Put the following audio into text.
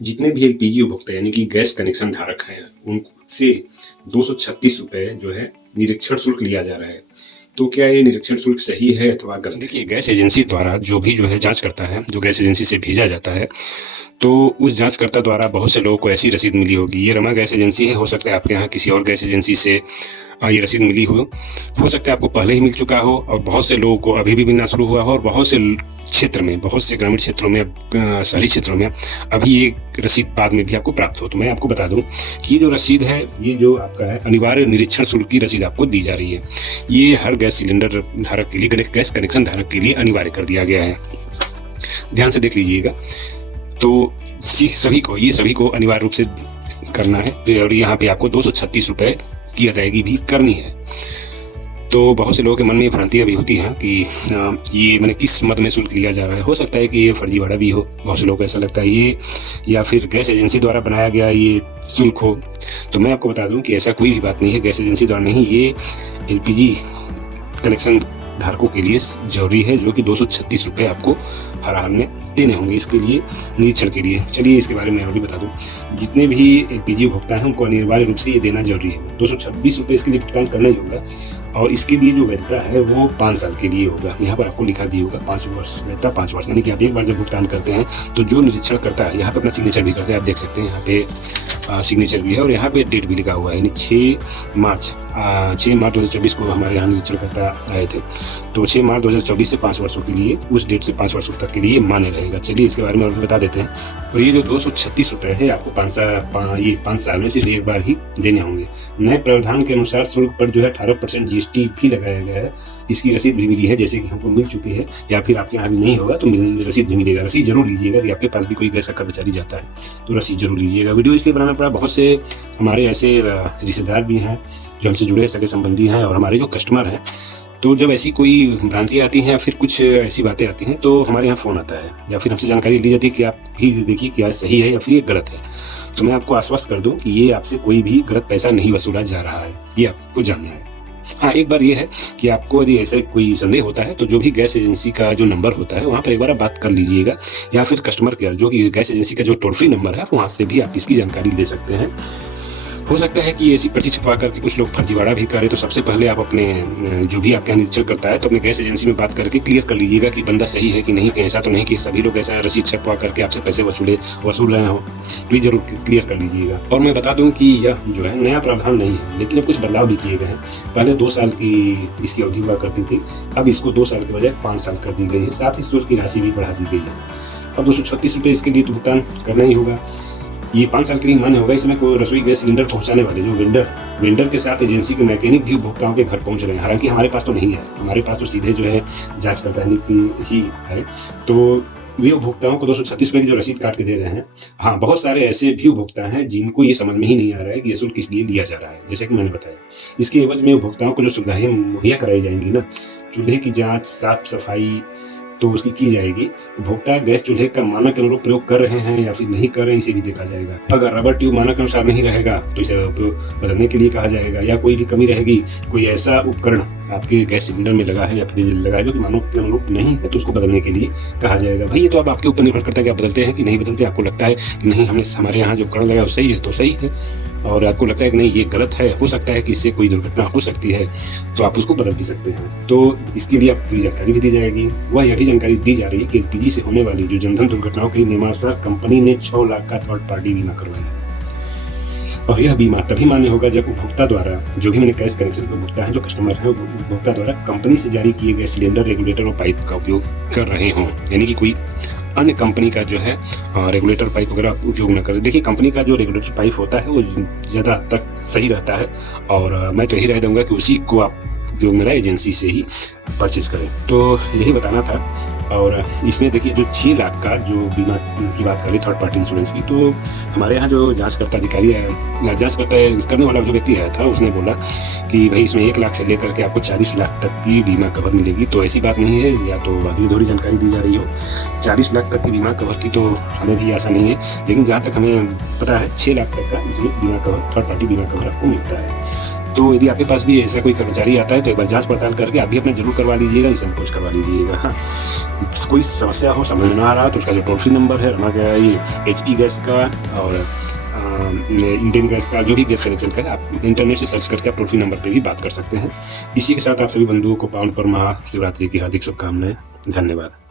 जितने भी एलपीजी उपभोक्ता यानी कि गैस कनेक्शन धारक हैं उनसे 236 रुपये जो है निरीक्षण शुल्क लिया जा रहा है। तो क्या ये निरीक्षण शुल्क सही है अथवा गलत? देखिए, गैस एजेंसी द्वारा जो भी जो है जांच करता है, जो गैस एजेंसी से भेजा जाता है, तो उस जांचकर्ता द्वारा बहुत से लोगों को ऐसी रसीद मिली होगी। ये रमा गैस एजेंसी है, हो सकता है आपके यहाँ किसी और गैस एजेंसी से ये रसीद मिली हो सकता है आपको पहले ही मिल चुका हो, और बहुत से लोगों को अभी भी मिलना शुरू हुआ हो, और बहुत से क्षेत्र में, बहुत से ग्रामीण क्षेत्रों में, शहरी क्षेत्रों में अभी ये रसीद बाद में भी आपको प्राप्त हो। तो मैं आपको बता दूं कि ये जो रसीद है, ये जो आपका है अनिवार्य निरीक्षण शुल्क की रसीद आपको दी जा रही है। ये हर गैस सिलेंडर धारक के लिए, गैस कनेक्शन धारक के लिए अनिवार्य कर दिया गया है। ध्यान से देख लीजिएगा। तो सभी को अनिवार्य रूप से करना है, और यहाँ पे आपको 236 रुपये की अदायगी भी करनी है। तो बहुत से लोगों के मन में भ्रांतियाँ भी होती हैं कि ये मैंने किस मद में शुल्क लिया जा रहा है। हो सकता है कि ये फर्जीवाड़ा भी हो, बहुत से लोगों को ऐसा लगता है ये, या फिर गैस एजेंसी द्वारा बनाया गया ये शुल्क हो। तो मैं आपको बता दूं कि ऐसा कोई भी बात नहीं है, गैस एजेंसी द्वारा नहीं, ये एलपीजी कनेक्शन धारकों के लिए जरूरी है, जो कि 236 रुपये आपको हर हाल में देने होंगे इसके लिए, निरीक्षण के लिए। चलिए इसके बारे में और भी बता दूं। जितने भी एलपीजी उपभोक्ता हैं उनको अनिवार्य रूप से ये देना जरूरी है। 226 रुपये इसके लिए भुगतान करना ही होगा, और इसके लिए जो वैधता है वो 5 साल के लिए होगा। यहाँ पर आपको लिखा दिया होगा 5 वर्ष वैधता, 5 वर्ष, यानी कि आप एक बार जब भुगतान करते हैं तो जो निरीक्षण करता है यहाँ पे अपना सिग्नेचर भी करते हैं। आप देख सकते हैं यहाँ पे सिग्नेचर भी है, और यहाँ पे डेट भी लिखा हुआ है, यानी 6 मार्च 2024 को हमारे यहाँ निरीक्षण करता आए थे। तो 6 मार्च 2024 से 5 वर्षों के लिए, उस डेट से 5 वर्षों तक के लिए मान्य रहेगा। चलिए इसके बारे में और भी बता देते हैं। और ये जो 236 रुपये है आपको 5 साल में सिर्फ एक बार ही देने होंगे। नए प्रावधान के अनुसार शुल्क पर जो है 18% जीएसटी भी लगाया गया है। इसकी रसीद भी मिली है, जैसे कि हमको मिल चुकी है, या फिर आपके यहाँ भी नहीं होगा तो रसीद भी मिलेगा। रसीद जरूर लीजिएगा, यदि आपके पास भी कोई गैस का कर्मचारी जाता है तो रसीद जरूर लीजिएगा। वीडियो इसलिए बनाना पड़ा, बहुत से हमारे ऐसे रिश्तेदार भी हैं जो हमसे जुड़े सगे संबंधी हैं, और हमारे जो कस्टमर हैं, तो जब ऐसी कोई भ्रांतियाँ आती हैं या फिर कुछ ऐसी बातें आती हैं तो हमारे यहाँ फ़ोन आता है, या फिर हमसे जानकारी ली जाती है कि आप भी देखिए क्या सही है या फिर ये गलत है। तो मैं आपको आश्वस्त कर दूं कि ये आपसे कोई भी गलत पैसा नहीं वसूला जा रहा है, ये आपको जानना है। हाँ, एक बार ये है कि आपको यदि ऐसा कोई संदेह होता है तो जो भी गैस एजेंसी का जो नंबर होता है वहाँ पर एक बार आप बात कर लीजिएगा, या फिर कस्टमर केयर जो कि गैस एजेंसी का जो टोल फ्री नंबर है वहाँ से भी आप इसकी जानकारी ले सकते हैं। हो सकता है कि ऐसी पर्ची छपवा करके कुछ लोग फर्जीवाड़ा भी करें, तो सबसे पहले आप अपने जो भी आपके यहाँ निरीक्षण करता है तो अपने गैस एजेंसी में बात करके क्लियर कर लीजिएगा कि बंदा सही है कि नहीं, कि ऐसा तो नहीं कि सभी लोग ऐसा रसीद छपवा करके आपसे पैसे वसूल रहे हो। तो ये जरूर क्लियर कर लीजिएगा। और मैं बता दूं कि यह जो है नया प्रावधान नहीं है, लेकिन अब कुछ बदलाव भी किए गए हैं। पहले 2 साल की इसकी अवधि हुआ करती थी, अब इसको 2 साल के बजाय 5 साल कर दी गई है। साथ ही शुल्क की राशि भी बढ़ा दी गई है। अब 236 रुपये इसके लिए तो भुगतान करना ही होगा। ये 5 साल के लिए मान्य होगा। इसमें कोई रसोई गैस सिलेंडर पहुंचाने वाले जो वेंडर के साथ एजेंसी के मैकेनिक भी उपभोक्ताओं के घर पहुंच रहे हैं। हालांकि हमारे पास तो नहीं है, हमारे पास तो सीधे जो है जांच करता ही है। तो वे उपभोक्ताओं को 236 रुपये की जो रसीद काट के दे रहे हैं। हाँ, बहुत सारे ऐसे भी उपभोक्ता हैं जिनको ये समझ में ही नहीं आ रहा है कि ये शुल्क किस लिए लिया जा रहा है। जैसे कि मैंने बताया, इसके एवज में उपभोक्ताओं को जो सुविधाएं मुहैया कराई जाएंगी ना, चूल्हे की जाँच, साफ सफाई तो उसकी की जाएगी। उपभोक्ता गैस चूल्हे का मानक अनुरूप प्रयोग कर रहे हैं या फिर नहीं कर रहे हैं, इसे भी देखा जाएगा। अगर रबर ट्यूब मानक अनुसार नहीं रहेगा तो इसे बदलने के लिए कहा जाएगा, या कोई भी कमी रहेगी, कोई ऐसा उपकरण आपके गैस सिलेंडर में लगा है या फिर लगा है जो कि मानक के अनुरूप नहीं है, तो उसको बदलने के लिए कहा जाएगा। भाई ये तो अब आपके ऊपर निर्भर करता है कि आप बदलते हैं कि नहीं बदलते। आपको लगता है कि नहीं, हमारे यहाँ जो उपकरण लगा है सही है तो सही है, और आपको लगता है कि नहीं ये गलत है, हो सकता है कि इससे कोई दुर्घटना हो सकती है, तो आप उसको बदल भी सकते हैं। तो इसके लिए आपको पूरी जानकारी भी दी जाएगी। वह यह भी जानकारी दी जा रही है कि एलपीजी से होने वाली जो जनधन दुर्घटनाओं के लिए नियमानुसार कंपनी ने 6 लाख का थर्ड पार्टी बीमा करवाया, और यह बीमा तभी मान्य होगा जब उपभोक्ता द्वारा, जो भी मैंने गैस कनेक्शन उपभोक्ता है, जो कस्टमर है, उपभोक्ता द्वारा कंपनी से जारी किए गए सिलेंडर, रेगुलेटर और पाइप का उपयोग कर रहे हों, यानी कि कोई अन्य कंपनी का जो है रेगुलेटर पाइप वगैरह उपयोग न करें। देखिए, कंपनी का जो रेगुलेटर पाइप होता है वो ज़्यादा तक सही रहता है, और मैं तो यही रह दूँगा कि उसी को आप जो मेरा एजेंसी से ही परचेज करें। तो यही बताना था। और इसमें देखिए, जो 6 लाख का जो बीमा की बात करें थर्ड पार्टी इंश्योरेंस की, तो हमारे यहाँ जो जांचकर्ता अधिकारी है, जांच करने वाला जो व्यक्ति आया था, उसने बोला कि भाई इसमें 1 लाख से लेकर के आपको 40 लाख तक की बीमा कवर मिलेगी। तो ऐसी बात नहीं है, या तो आधी अधूरी जानकारी दी जा रही हो। 40 लाख तक की बीमा कवर की तो हमें भी आशा नहीं है, लेकिन जहाँ तक हमें पता है 6 लाख तक का इसमें बीमा कवर, थर्ड पार्टी बीमा कवर आपको मिलता है। तो यदि आपके पास भी ऐसा कोई कर्मचारी आता है तो एक बार जांच पड़ताल करके आप भी अपना जरूर करवा लीजिएगा, इसे संकोच करवा लीजिएगा। हाँ, कोई समस्या हो, समझ में ना आ रहा तो उसका जो टोल फ्री नंबर है हमारा ये HP गैस का और इंडियन गैस का, जो भी गैस कनेक्शन का है, आप इंटरनेट से सर्च करके आप टोल फ्री नंबर पे भी बात कर सकते हैं। इसी के साथ आप सभी बंधुओं को पावन पर महाशिवरात्रि की हार्दिक शुभकामनाएं। धन्यवाद।